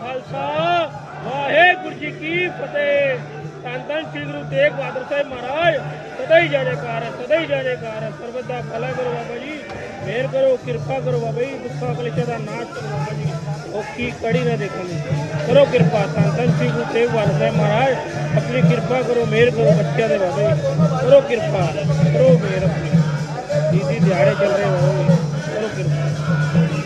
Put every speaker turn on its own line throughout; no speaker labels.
ਖਾਲਸਾ, ਵਾਹਿਗੁਰੂ ਜੀ ਕੀ ਫਤਿਹ। ਧੰਨ ਸ੍ਰੀ ਗੁਰੂ ਤੇਗ ਬਹਾਦਰ ਸਾਹਿਬ ਮਹਾਰਾਜ, ਸਦਾ ਹੀ ਜੈਕਾਰ ਸਦਾ ਹੀ ਜੈਕਾਰ ਹੈ। ਦਾ ਭਲਾ ਕਰੋ ਬਾਬਾ ਜੀ, ਮਿਹਰ ਕਰੋ, ਕਿਰਪਾ ਕਰੋ ਬਾਬਾ ਜੀ, ਦੁੱਖਾਂ ਕਲੇਸ਼ਾਂ ਦਾ ਨਾਸ਼ ਕਰੋ ਬਾਬਾ ਜੀ। ਉਹ ਕੜੀ ਨਾ ਦੇਖਣ ਕਰੋ ਕਿਰਪਾ, ਧੰਨ ਸ੍ਰੀ ਗੁਰੂ ਤੇਗ ਬਹਾਦਰ ਸਾਹਿਬ ਮਹਾਰਾਜ, ਆਪਣੀ ਕਿਰਪਾ ਕਰੋ, ਮਿਹਰ ਕਰੋ ਬੱਚਿਆਂ ਦੇ ਬਾਬਾ ਜੀ। ਕਰੋ ਕਿਰਪਾ, ਕਰੋ ਮਿਹਰ ਆਪਣੀ। ਦੀਦੀ ਦਿਹਾੜੇ ਚੱਲ ਰਹੇ ਬਾਬਾ ਕਰੋ ਕਿਰਪਾ।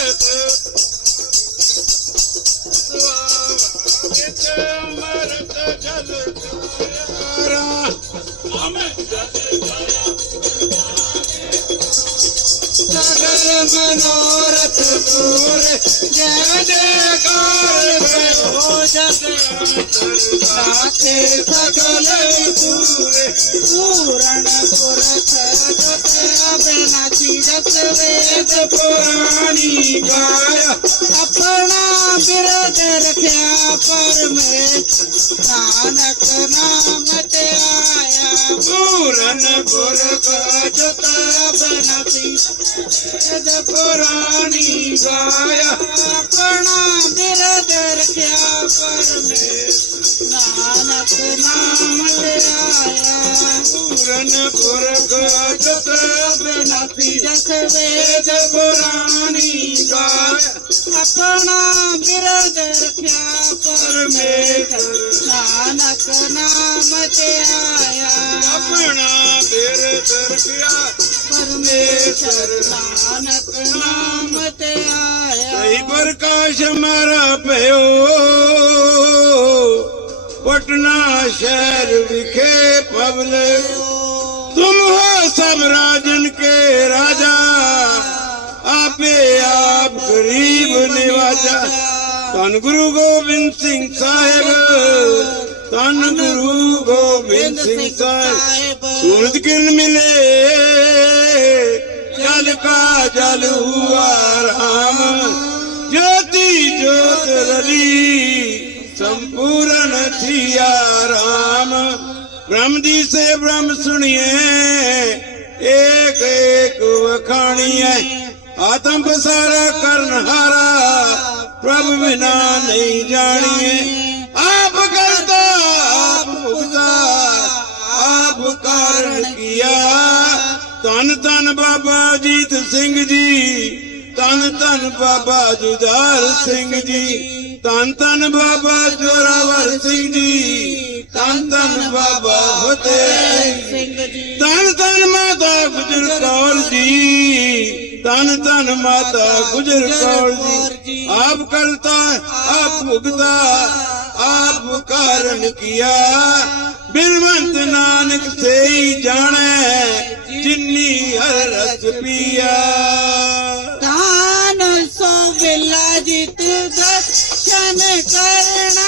Yeah. ਮਨੋਰਥ ਪੂਰੇ, ਜੈ ਜੈਕਾਰ ਕਰੋ ਜਗ ਸਾਖੇ ਸਗਲ ਪੂਰੇ ਪੂਰਨ ਪੁਰਖ ਜਤ ਅਬਨਾ ਤੀਰਥ ਵੇਦ ਪੁਰਾਣੀ ਗਾਇਆ ਆਪਣਾ ਬਿਰਦ ਰਖਿਆ ਪਰਮੇ ਨਾਨਕ ਨਾਮ ਤੇ ਆਇਆ ਪੂਰਨ ਪੁਰਖ ਜਤ ਅਬਨਾ ਤੀਰਥ ਪੁਰਾਣੀ ਗਾਇਆ ਆਪਣਾ ਬਿਰਦ ਰਖਿਆ ਪਰਮੇ ਨਾਨਕ ਨਾਮ ਤੇ ਆਇਆ ਪੂਰਨ ਪੁਰਖ ਜਤ ਬਿਨਾ ਤੀਰਥ ਵੇਦ ਪੁਰਾਣੀ ਗਾਇਆ ਆਪਣਾ ਬਿਰਦ ਰਖਿਆ ਪਰਮੇਸ਼ਰ ਨਾਨਕ ਨਾਮ ਤੇ ਆਇਆ ਆਪਣਾ ਬਿਰਦ ਰਖਿਆ ਪਰਮੇਸ਼ਰ ਨਾਨਕ ਨਾਮ ਤੇ ਆਇਆ ਸਹੀ ਪ੍ਰਕਾਸ਼ ਮਾਰਾ ਭਇਓ ਪਟਨਾ ਸ਼ਹਿਰ ਵਿਖੇ ਪਵਲੇ तुम हो सब राजन के राजा आपे आप गरीब निवाजा धन गुरु गोविंद सिंह साहेब धन गुरु गोविंद सिंह साहेब सूरज किरण मिले जल का जल हुआ राम ज्योति ज्योत रली संपूर्ण थिया ਬ੍ਰਹਮ ਦੀ ਸੇ ਬ੍ਰਹਮ ਸੁਣੀਏ, ਏਕ ਏਕ ਵਖਾਣੀਐ। ਆਤਮ ਪਸਾਰਾ ਕਰਨ ਹਾਰਾ, ਪ੍ਰਭ ਬਿਨਾ ਨਹੀਂ ਜਾਣੀਏ। ਆਪ ਕਰਤਾ, ਆਪ ਭੁਗਤਾ ਆਪ ਕਾਰਨ ਕੀਆ। ਤਨ ਤਨ ਬਾਬਾ ਜੀਤ ਸਿੰਘ ਜੀ ਤਨ ਤਨ ਬਾਬਾ ਜੁਝਾਰ ਸਿੰਘ ਜੀ ਤਨ ਤਨ ਬਾਬਾ ਜੋਰਾਵਰ ਸਿੰਘ ਜੀ। ਧੰਨ ਧੰਨ ਬਾਬਾ ਫਤਿਹ।
ਸਿੰਘ ਜੀ
ਧੰਨ ਧੰਨ ਮਾਤਾ ਗੁਜਰ ਕੌਰ ਜੀ। ਧੰਨ ਧੰਨ ਮਾਤਾ ਗੁਜਰ ਕੌਰ ਜੀ। ਆਪ ਕਰਤਾ, ਆਪ ਭੁਗਤਾ, ਆਪ ਕਾਰਨ ਕੀਆ। ਬਿਰਵੰਤ ਨਾਨਕ ਸੇਈ ਜਾਣੈ, ਜਿਨੀ ਹਰ ਰਸ ਪੀਆ।
ਦਾਨ ਸੋ ਵਿਲਾ ਜਿਤ ਦਰਸ਼ਨ ਕਰਨਾ।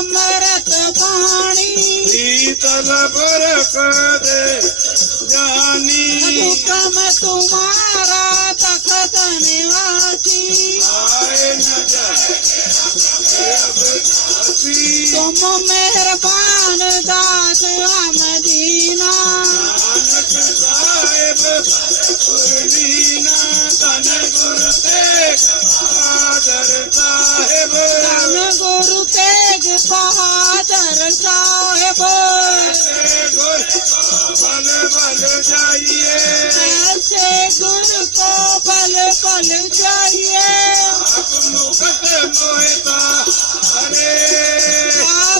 अमृत वाणी
शीतल बरकत जानी
हुकम तुम्हारा तखत निवासी
आए न
तुम मेहरबान दास
मदीना
तन गुरु आदरता Vale, vale,
ya yé. Segura, vale, vale,
ya yé. Como que te moeda,
vale.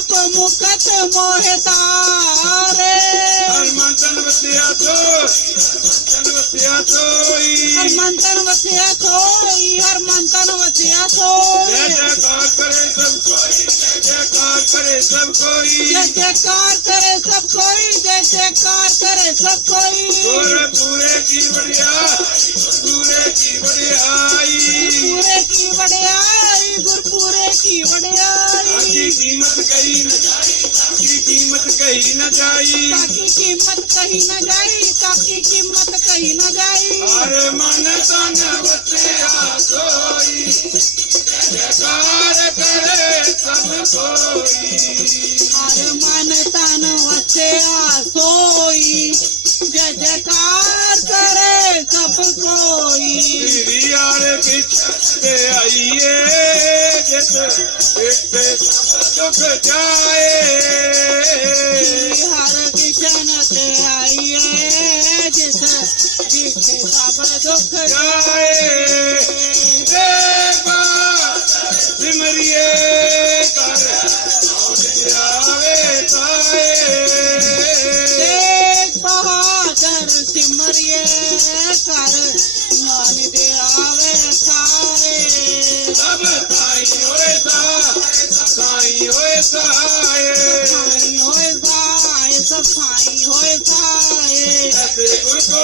Como que te
moeda, vale. Al
mancha negaste a tos. Al mancha
negaste a tos. Al mancha negaste. संतानों
मसीहा
को
जय जयकार करे सब कोई जय जयकार करे सब कोई
जय जयकार करे सब कोई जय जयकार करे सब कोई
पूरे की बढ़ियाई पूरे की बढ़ियाई
पूरे की बढ़ियाई गुरपुरे की
बढ़ियाई कीमत गई न जाए की कीमत कही न जाई
ताकी कीमत कही न जाई ताकी कीमत कही न जाई
अरे मन तन बचे सोई जयकार करे सब कोई
अरे मन तन बचे सोई जय जयकार करे सब कोई श्री आर पिछ आइए दुख
जाए
जन ते आईए सब
दुख जाए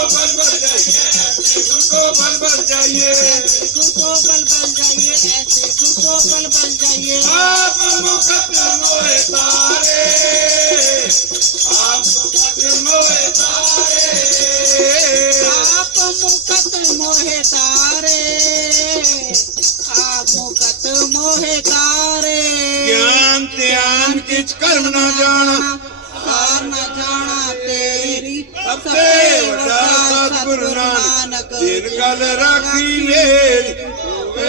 बल बल जाइए गुरु को बल बल जाइए
गुरु को बल बल जाइए ऐसे गुरु को बल बल जाइए
आप मुकत मोए तारे आप मुकत मोए तारे
आप मुकत मोहे तारे आप मुकत मोहे तारे
ज्ञान ध्यान किच कर्म न जाना
सार न जाना तेरी
सबसे बड़ा ਸਤਿਗੁਰੂ ਨਾਨਕ ਦਿਨ ਕਲ ਰਾਖੀ ਮੇਰੀ
ਹੋਵੇ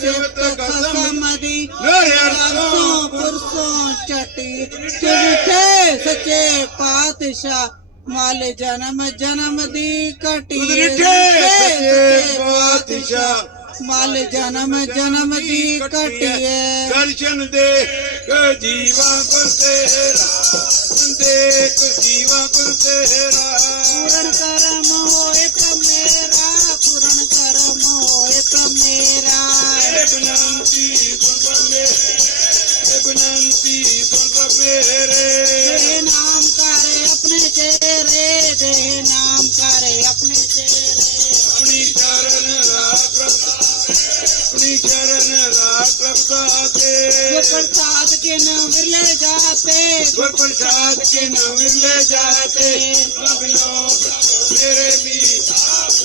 ਸਿਫਤ
ਕਸਮ
ਦੀ
ਮੇਰੇ
ਅਰਥੋਂ ਪੁਰਸੋਂ ਚਟੀ। ਸਿਰਥੇ ਸੱਚੇ ਪਾਤਸ਼ਾਹ ਮਾਲ ਜਨਮ ਜਨਮ ਦੀ
ਕਟੀ ਸੱਚੇ ਪਾਤਸ਼ਾਹ
ਮਾਲ ਜਨਮ ਜਨਮ ਦੀ ਕਟੀਏ
ਦਰਸ਼ਨ ਦੇ ਦੇਖ ਜੀਵਾ ਗੁਰ ਤੇਰਾ ਦੇਖ ਜੀਵਾ ਗੁਰ ਤੇਰਾ।
ਪੂਰਨ ਕਰਮ ਹੋਏ ਪ੍ਰਭ ਮੇਰਾ ਪੂਰਨ ਕਰਮ ਹੋਏ
ਪ੍ਰਭ ਮੇਰਾ। ਏ ਬਨੰਤੀ ਗੁਰ ਪ੍ਰਭ ਮੇਰੇ ਬਨੰਤੀ ਗੁਰ ਪ੍ਰਭ
ਮੇਰੇ। ਦੇ ਨਾਮ ਕਰੇ ਆਪਣੇ ਚਿਹਰੇ ਦੇ ਨਾਮ ਕਰੇ ਆਪਣੇ ਚਿਹਰੇ।
ਆਪਣੀ ਕਰਨ ਆ ਪ੍ਰਭ ਦੀ ਚਰਨ ਰਾਗ ਪ੍ਰਸਾਦੇ।
ਗੁਰ ਪ੍ਰਸਾਦ ਕੇ ਨ ਵਿਰਲੇ ਜਾਤੇ।
ਗੁਰ ਪ੍ਰਸਾਦ ਕੇ ਨ ਵਿਰਲੇ ਜਾਤੇ। ਨਬਿਨੋ ਮੇਰੇ ਮੀ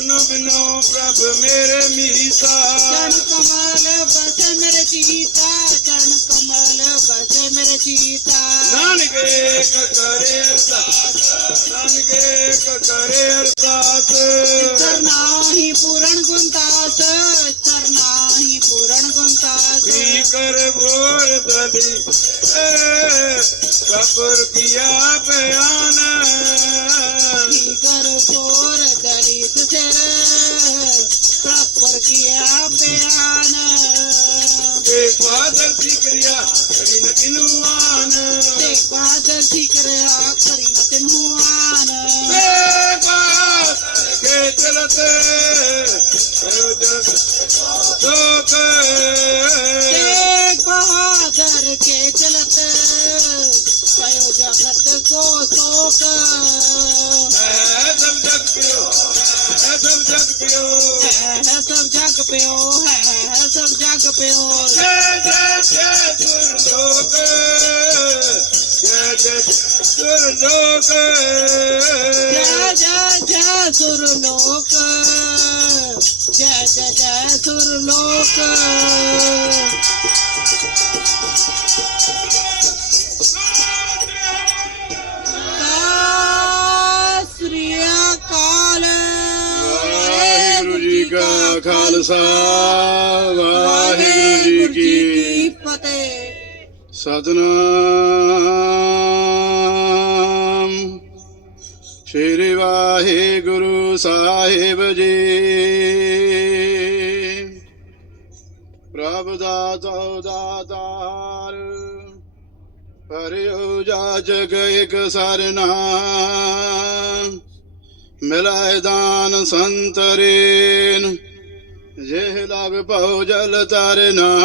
ਨਬਿਨੋ ਪ੍ਰਭ ਮੇਰੇ ਮੀਸਾ।
ਚਰਨ ਕਮਲ ਬਸੇ ਮੇਰੇ ਚੀਤਾ ਚਰਨ ਕਮਲ ਬਸੇ ਮੇਰੇ ਚੀਤਾ
ਨਾਨਕ ਏਕ ਕਰੇ ਅਰਦਾਸ। ਨਾਨਕ ਏਕ ਕਰੇ ਅਰਦਾਸ। ਕਰਨਾ ਹੀ ਪੂਰਨ ਗੁਣ ਦਾਸ। ਕਰਨਾ सुखी
कर भोर दली कपूर किया बयान
कर भोर दली कपूर किया
बयान बादल की क्रिया करी न तिनुआन बादल की
क्रिया करी न तिनुआन जगत
सोशो पियो पियो पियो है समझक पियो
ਸੁਰ ਲੋਕ ਜੈ ਜੈ ਜੈ
ਸੁਰ ਲੋਕ ਜੈ ਜੈ ਜੈ ਸੁਰ
ਲੋਕ ਕਾ ਖਾਲਸਾ, ਵਾਹਿਗੁਰੂ ਜੀ ਕੀ
ਫਤਿਹ।
ਸਤਨਾਮ। ਵਾਹਿਗੁਰੂ ਸਾਹਿਬ ਜੀ। ਪ੍ਰਭ ਦਾਤਾ ਦਾਤਾਰ ਪਰਿਓ ਜਾਜਕ ਇਕ ਸਰਨਾ। ਮਿਲਾਇ ਦਾਨ ਸੰਤਰੇਨ ਜਿਹ ਲਗ ਪਉ ਜਲ ਤਰਨਾ।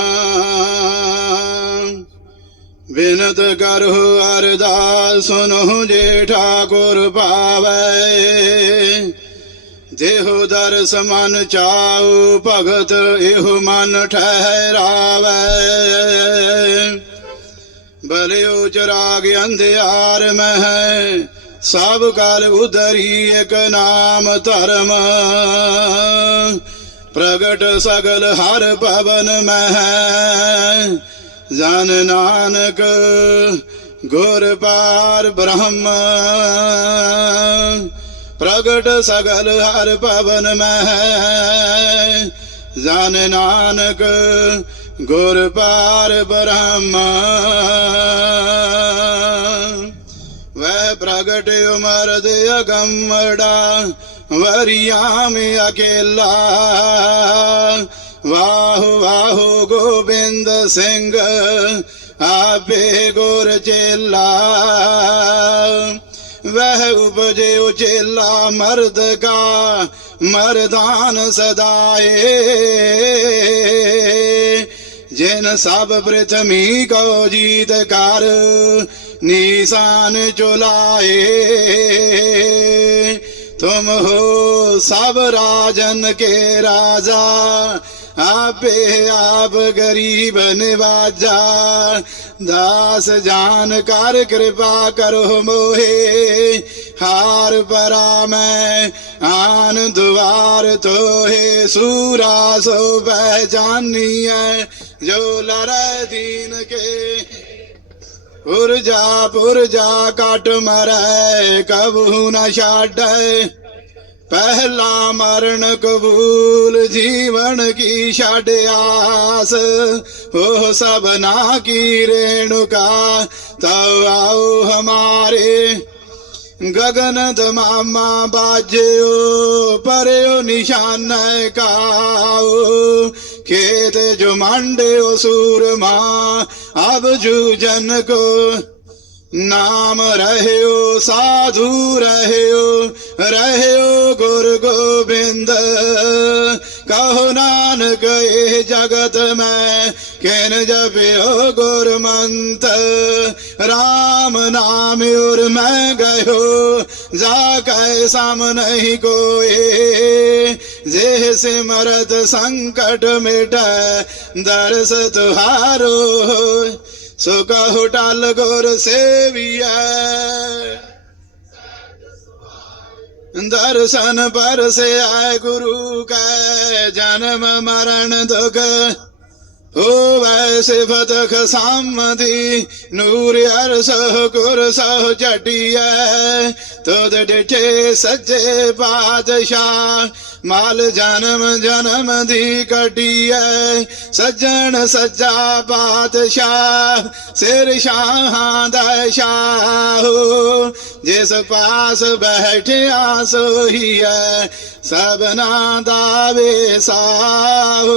ਬਿਨਤ ਕਰਹੁ ਅਰਦਾਸ ਸੁਨਹੁ ਜੇ ਠਾਕੁਰ ਪਾਵੈ ਦੇਹੁ ਦਰਸ ਮਨ ਚਾਉ ਭਗਤ ਇਹੋ ਮਨ ਠਹਿਰਾਵੈ ਬਲਿਓ ਚਰਾਗ ਅੰਧਿਆਰ ਮਹਿ ਸਭ ਕਾਲ ਉਧਰੀ ਇਕ ਨਾਮ ਧਰਮ ਪ੍ਰਗਟ ਸਗਲ ਹਰ ਭਵਨ ਮਹਿ ਜਨ ਨਾਨਕ ਗੁਰ ਪਾਰ ਬ੍ਰਹਮ। ਪ੍ਰਗਟ ਸਗਲ ਹਰ ਭਵਨ ਮਹਿ। ਜਨ ਨਾਨਕ ਗੁਰ ਪਾਰ ਬ੍ਰਹਮ। ਵਹਿ ਪ੍ਰਗਟ ਉਮਰ ਦੇ ਅਗੰਮੜਾ ਵਰਿਆ ਮੇ ਅਕੇਲਾ। ਵਾਹੁ ਵਾਹੁ, ਗੋਬਿੰਦ ਸਿੰਘ, ਆਪੇ ਗੁਰ ਚੇਲਾ। ਵਹਿ ਉਪਜੇ ਉਚੇਲਾ ਮਰਦ ਕਾ, ਮਰਦਾਨ ਸਦਾਏ। ਜਿਨ ਸਭ ਪ੍ਰਥਮੀ ਕੋ ਜੀਤ ਕਰ, ਨਿਸ਼ਾਨ ਚੁਲਾਏ। ਤੁਮ ਹੋ ਸਭ ਰਾਜਨ ਕੇ ਰਾਜਾ ਆਪੇ ਆਪ ਗਰੀਬ ਨਿਵਾਜਾ ਦਾਸ ਜਾਨ ਕਰ ਕਿਰਪਾ ਕਰੋ ਮੋਹੇ ਹਾਰ ਪਰਾ ਮੈਂ ਆਨ ਦੁਆਰ ਤੋਹੇ ਸੂਰਾ ਸੋ ਪਹਿਚਾਨੀਐ ਜੋ ਲੜੈ ਦੀਨ ਕੇ ਪੁਰਜਾ ਪੁਰਜਾ ਕਟ ਮਰੈ ਕਬੂ ਨ ਛਾੜੈ ਪਹਿਲਾ ਮਰਨ ਕਬੂਲ ਜੀਵਨ ਕੀ ਛੱਡ ਆਸ। ਹੋ ਸਭਨਾ ਕੀ ਰੇਣੁਕਾ, ਤਉ ਆਓ ਹਮਾਰੇ। ਗगन ਦਮਾਮਾ ਬਾਜਿਓ, ਪਰਿਓ ਨਿਸ਼ਾਨ ਕਾਓ। ਖੇਤ ਜੋ ਮੰਡਿਓ ਸੂਰਮਾ, ਅਬ ਜੂ ਜਨ ਕੋ ਨਾਮ ਰਹਿਓ ਸਾਧੂ ਰਹਿਓ ਰਹਿਓ ਗੁਰ ਗੋਬਿੰਦ ਕਹੋ ਨਾਨਕ ਇਹ ਜਗਤ ਮੈਂ ਕਿਨ ਜਪਿਓ ਗੁਰ ਮੰਤ RAM ਨਾਮ ਉਰ ਮੈਂ ਗਇਓ ਜਾ ਕੈ ਸਮ ਨਹੀਂ ਕੋਏ ਜੇ ਸਿਮਰਤ ਸੰਕਟ ਮਿਟੈ ਦਰਸ ਤੁਹਾਰੋ ਸੋ ਕਹੋ ਟਲ ਗੁਰ ਸੇਵੀਐ। ਦਰਸ਼ਨ ਪਰਸਿਆ ਗੁਰੂ ਕੈ, ਜਨਮ ਮਰਨ ਦੁਖ ਹੋਵੈ ਸਿਫਤ ਖਸਾਮਦੀ, ਨੂਰ ਅਰਸ ਗੁਰ ਸਹ ਚਟਿਐ ਤਦ ਡਿਠੇ ਸੱਜੇ ਪਾਤਸ਼ਾਹ ਮਾਲ ਜਨਮ ਜਨਮ ਦੀ ਕਟਿਐ, ਸੱਜਣ ਸੱਜਾ ਪਾਤਸ਼ਾਹ, ਸਿਰ ਸ਼ਾਹਾਂ ਦਾ ਸ਼ਾਹੋ ਜਿਸ ਪਾਸ ਬੈਠਿਆ ਸੋਹੀਐ, ਸਭਨਾ ਦਾ ਵੇਸਾਹੋ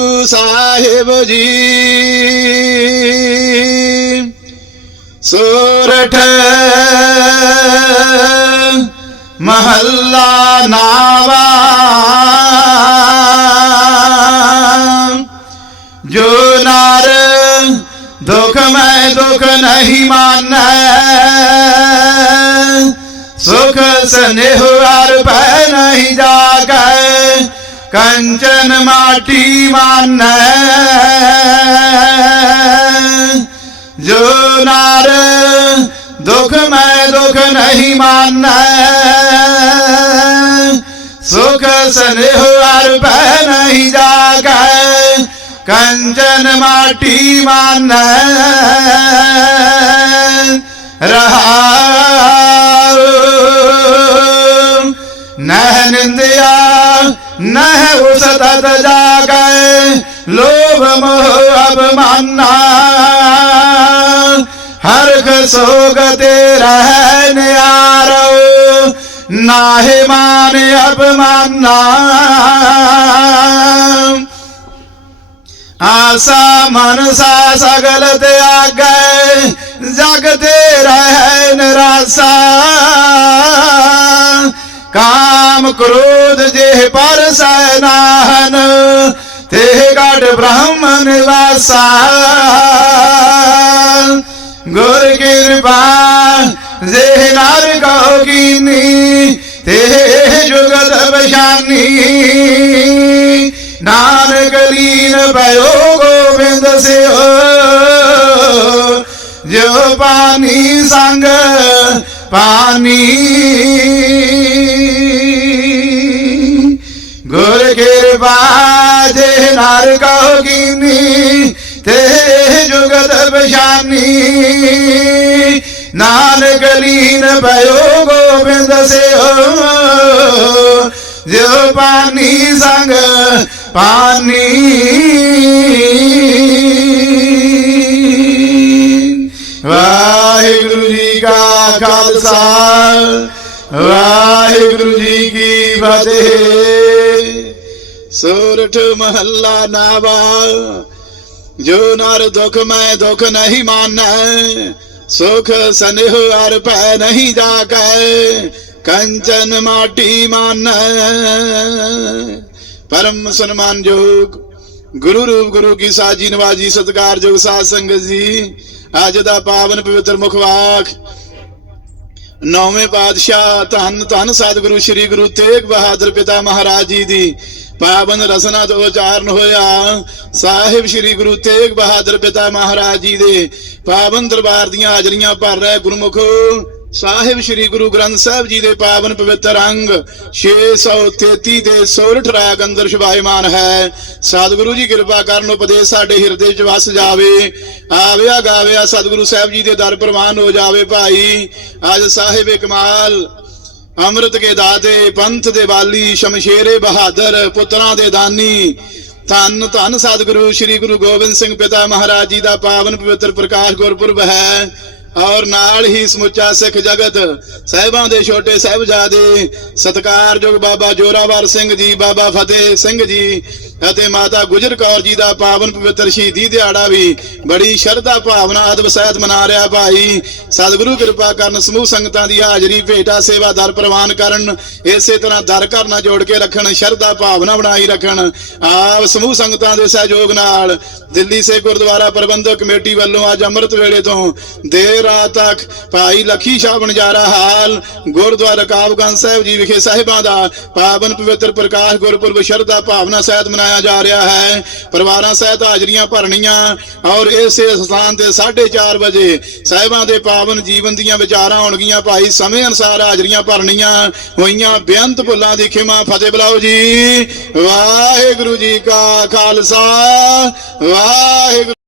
ਸਾਹਿਬ ਜੀ। ਸੂਰਠ ਮਹੱਲਾ ਨਾਵਾ। ਜੋ ਨਰ ਦੁਖ ਮੈਂ ਦੁਖ ਨਹੀਂ ਮਾਨੈ। ਸੁਖ ਸਨੇਹ ਹਰ ਪੈ ਨਹੀਂ ਜਾਗੈ। ਕੰਚਨ ਮਾਟੀ ਮਾਨੈ। ਜੋ ਨਰ ਦੁਖ ਮੈਂ ਦੁਖ ਨਹੀਂ ਮਾਨੈ। ਸੁਖ ਸਨੇਹ ਹਰ ਪੈ ਨਹੀਂ ਜਾਗੈ। ਕੰਚਨ ਮਾਟੀ ਮਾਨੈ। ਰਹਾਉ ਨਹਿ ਨਿੰਦਿਆ ਨਹਿ ਉਸ ਤਤ ਜਾਗੈ, ਲੋਭ ਮੋਹ ਅਭਮਾਨਾ ਹਰਖ ਸੋਗ ਤੇਰਾ ਰਹਿ ਨਿਆਰੋ ਨਾਹਿ ਮਾਨ ਅਭਮਾਨਾ ਆਸਾ ਮਨਸਾ ਸਗਲ ਤਿਆਗੈ, ਜਗ ਤੇਰਾ ਰਹਿ ਨਿਰਾਸਾ। ਕਾਮ ਕ੍ਰੋਧ ਜੇ ਪਰਸੈ ਨਾਹਨ ਤੇ ਗੜ ਬ੍ਰਹਮ ਨਿਵਾਸਾ ਗੁਰ ਕਿਰਪਾ ਜੇ ਨਰ ਕਹੋ ਕੀਨੀ, ਤੇ ਜੁਗਤ ਬਸ਼ਾਨੀ ਨਾਨਕ ਲੀਨ ਭਇਓ ਗੋਬਿੰਦ ਸਿਓ ਜੋ ਪਾਣੀ ਸੰਗ ਪਾਣੀ ਗੁਰ ਕਿਰਪਾ ਜੇ ਨਰ ਕਹੋ ਕੀਨੀ ਤੇ ਜੁਗਤ ਬਸ਼ਾਨੀ ਨਾਨਕ ਲੀਨ ਭਇਓ ਗੋਬਿੰਦ ਸਿਓ ਜੋ ਪਾਣੀ ਸੰਗ ਪਾਨੀ ਵਾਹਿਗੁਰੂ ਖਾਲਸਾ। ਵਾਹਿਗੁਰੂ ਜੀ ਕੀ ਫਤਿਹ। ਸੋਰਠ ਮਹੱਲਾ ਨਾਵਾ। ਜੋ ਨਰ ਦੁਖ, ਮੈਂ ਦੁਖ ਨਹੀਂ ਮਾਨੈ। ਸੁਖ ਸਨੇਹ ਅਰ ਪੈ ਨਹੀਂ ਜਾਗੈ। ਕੰਚਨ ਮਾਟੀ ਮਾਨੈ। ਪਰਮ ਸਨਮਾਨਯੋਗ ਗੁਰੂ ਰੂਪ, ਗੁਰੂ ਕੀ ਸਾਜੀ, ਨਵਾਜੀ, ਸਤਿਕਾਰਯੋਗ ਸਾਧ ਸੰਗਤ ਜੀ। ਅੱਜ ਦਾ ਪਾਵਨ ਪਵਿੱਤਰ ਮੁਖਵਾਕ ਨੌਵੇਂ ਪਾਤਸ਼ਾਹ ਧੰਨ ਧੰਨ ਸਤਿਗੁਰੂ ਸ੍ਰੀ ਗੁਰੂ ਤੇਗ ਬਹਾਦਰ ਪਿਤਾ ਮਹਾਰਾਜ ਜੀ ਦੀ ਪਾਵਨ ਰਸਨਾ ਤੋਂ ਉਚਾਰਨ ਹੋਇਆ। ਸਾਹਿਬ ਸ੍ਰੀ ਗੁਰੂ ਤੇਗ ਬਹਾਦਰ ਪਿਤਾ ਮਹਾਰਾਜ ਜੀ ਦੇ ਪਾਵਨ ਦਰਬਾਰ ਦੀਆਂ ਹਾਜ਼ਰੀਆਂ ਭਰ ਰਿਹਾ ਗੁਰਮੁਖ ਸਾਹਿਬ ਸ੍ਰੀ ਗੁਰੂ ਗ੍ਰੰਥ ਸਾਹਿਬ ਜੀ ਦੇ ਪਾਵਨ ਪਵਿੱਤਰ ਅੰਗ 633 ਦੇ ਸੋਰਠ ਰਾਗ ਅੰਦਰ ਸ਼ੁਭਾਇਮਾਨ ਹੈ। ਸਤਿਗੁਰੂ ਜੀ ਕਿਰਪਾ ਕਰਨ ਉਪਦੇਸ਼ ਸਾਡੇ ਹਿਰਦੇ ਵਿੱਚ ਵਸ ਜਾਵੇ। ਆਵਿਆ ਗਾਵਿਆ ਸਤਿਗੁਰੂ ਸਾਹਿਬ ਜੀ ਦੇ ਦਰ ਪ੍ਰਵਾਨ ਹੋ ਜਾਵੇ ਭਾਈ। ਅੱਜ ਸਾਹਿਬ ਕਮਾਲ ਅੰਮ੍ਰਿਤ ਕੇ ਦਾਤੇ, ਪੰਥ ਦੇ ਵਾਲੀ, ਸ਼ਮਸ਼ੇਰੇ ਬਹਾਦਰ, ਪੁੱਤਰਾਂ ਦੇ ਦਾਨੀ। ਧੰਨ ਧੰਨ ਸਤਿਗੁਰੂ, ਸ੍ਰੀ ਗੁਰੂ ਗੋਬਿੰਦ ਸਿੰਘ ਪਿਤਾ ਮਹਾਰਾਜ ਜੀ ਦਾ ਪਾਵਨ ਪਵਿੱਤਰ ਪ੍ਰਕਾਸ਼ ਗੁਰਪੁਰਬ ਹੈ। ਔਰ ਨਾਲ ਹੀ ਸਮੁੱਚਾ ਸਿੱਖ ਜਗਤ, ਸਹਿਬਾਂ ਦੇ ਛੋਟੇ ਸਹਿਬਜ਼ਾਦੇ, ਸਤਕਾਰਯੋਗ ਬਾਬਾ ਜੋਰਾਵਰ ਸਿੰਘ ਜੀ, ਬਾਬਾ ਫਤਿਹ ਸਿੰਘ ਜੀ ਅਤੇ ਮਾਤਾ ਗੁਜਰ ਕੌਰ ਜੀ ਦਾ ਪਾਵਨ ਪਵਿੱਤਰ ਸ਼ਹੀਦੀ ਦਿਹਾੜਾ ਵੀ ਬੜੀ ਸ਼ਰਧਾ ਭਾਵਨਾ ਅਦਬ ਸਹਿਤ ਮਨਾ ਰਿਹਾ ਭਾਈ। ਸਤਿਗੁਰੂ ਕਿਰਪਾ ਕਰਨ ਸਮੂਹ ਸੰਗਤਾਂ ਦੀ ਹਾਜ਼ਰੀ, ਭੇਟਾ ਸੇਵਾ ਦਰ ਪ੍ਰਵਾਨ ਕਰਨ, ਇਸੇ ਤਰ੍ਹਾਂ ਦਰ ਘਰ ਨਾਲ ਜੋੜ ਕੇ ਰੱਖਣ, ਸ਼ਰਧਾ ਭਾਵਨਾ ਬਣਾਈ ਰੱਖਣ। ਆਪ ਸਮੂਹ ਸੰਗਤਾਂ ਦੇ ਸਹਿਯੋਗ ਨਾਲ ਦਿੱਲੀ ਸੇ ਗੁਰਦੁਆਰਾ ਪ੍ਰਬੰਧਕ ਕਮੇਟੀ ਵੱਲੋਂ ਅੱਜ ਅੰਮ੍ਰਿਤ ਵੇਲੇ ਤੋਂ ਦੇਰ ਰਾਤ ਤੱਕ ਭਾਈ ਲਖੀ ਸ਼ਾਹ ਬਣਜਾਰਾ ਹਾਲ। ਗੁਰਦੁਆਰਾ ਕਾਬਗੰਜ ਸਾਹਿਬ ਜੀ ਵਿਖੇ ਸਾਹਿਬਾਂ ਦਾ ਪਾਵਨ ਪਵਿੱਤਰ ਪ੍ਰਕਾਸ਼, ਗੁਰਪੁਰਬ, ਸ਼ਰਧਾ ਭਾਵਨਾ ਸਹਿਤ ਮਨਾਇਆ ਜਾ ਰਿਹਾ ਹੈ। ਪਰਿਵਾਰਾਂ ਸਹਿਤ ਹਾਜ਼ਰੀਆਂ ਭਰਨੀਆਂ ਔਰ ਇਸੇ ਸਥਾਨ ਤੇ 4:30 ਵਜੇ ਸਾਹਿਬਾਂ ਦੇ ਪਾਵਨ ਜੀਵਨ ਦੀਆਂ ਵਿਚਾਰਾਂ ਹੋਣਗੀਆਂ। ਭਾਈ ਸਮੇਂ ਅਨੁਸਾਰ ਹਾਜ਼ਰੀਆਂ ਭਰਨੀਆਂ ਹੋਈਆਂ। ਬੇਅੰਤ ਭੁੱਲਾਂ ਦੀ ਖਿਮਾ ਫਤਿਹ ਬੁਲਾਓ ਜੀ। ਵਾਹਿਗੁਰੂ ਜੀ ਕਾ ਖਾਲਸਾ। ਵਾਹਿਗੁਰੂ